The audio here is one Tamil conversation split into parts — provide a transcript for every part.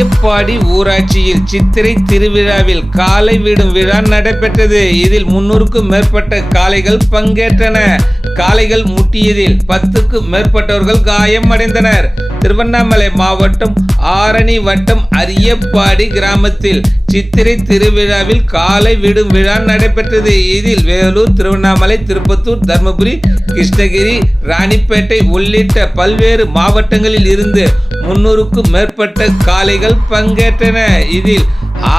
அரியப்பாடி ஊராட்சியில் சித்திரை திருவிழாவில் காலை விடும் விழா நடைபெற்றது. இதில் முன்னூறுக்கும் மேற்பட்ட காளைகள் பங்கேற்றன. காளைகள் முட்டியதில் பத்துக்கும் மேற்பட்டவர்கள் காயமடைந்தனர். திருவண்ணாமலை மாவட்டம் ஆரணி வட்டம் அரியப்பாடி கிராமத்தில் சித்திரை திருவிழாவில் காலை விடும் விழா நடைபெற்றது. இதில் வேலூர் திருவண்ணாமலை திருப்பத்தூர் தர்மபுரி கிருஷ்ணகிரி ராணிப்பேட்டை உள்ளிட்ட பல்வேறு மாவட்டங்களில் இருந்து முன்னூறுக்கும் மேற்பட்ட காளைகள் பங்கேற்றன. இதில்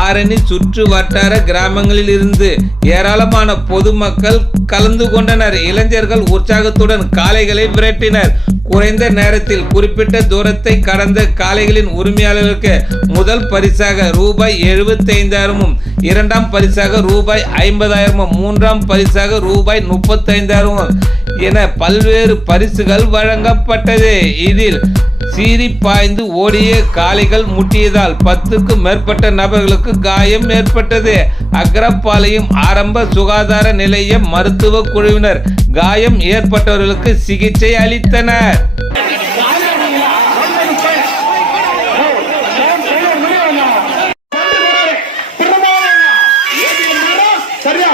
ஆரணி சுற்று வட்டார கிராமங்களில் இருந்து ஏராளமான பொதுமக்கள் கலந்து கொண்டனர். இளைஞர்கள் உற்சாகத்துடன் காளைகளை விரட்டினர். குறைந்த நேரத்தில் குறிப்பிட்ட தூரத்தை கடந்த காளைகளின் உரிமையாளர்களுக்கு முதல் பரிசாக ரூபாய் எழுபத்தைந்தாயிரமும் இரண்டாம் பரிசாக ரூபாய் ஐம்பதாயிரமும் மூன்றாம் பரிசாக ரூபாய் முப்பத்தைந்தாயிரமும் என பல்வேறு பரிசுகள் வழங்கப்பட்டது. இதில் சீறி பாய்ந்து ஓடிய காளைகள் முட்டியதால் பத்துக்கும் மேற்பட்ட நபர்களுக்கு காயம் ஏற்பட்டது. அக்ரப்பாளையம் ஆரம்ப சுகாதார நிலைய மருத்துவ குழுவினர் காயம் ஏற்பட்டவர்களுக்கு சிகிச்சை அளித்தனர். சரியா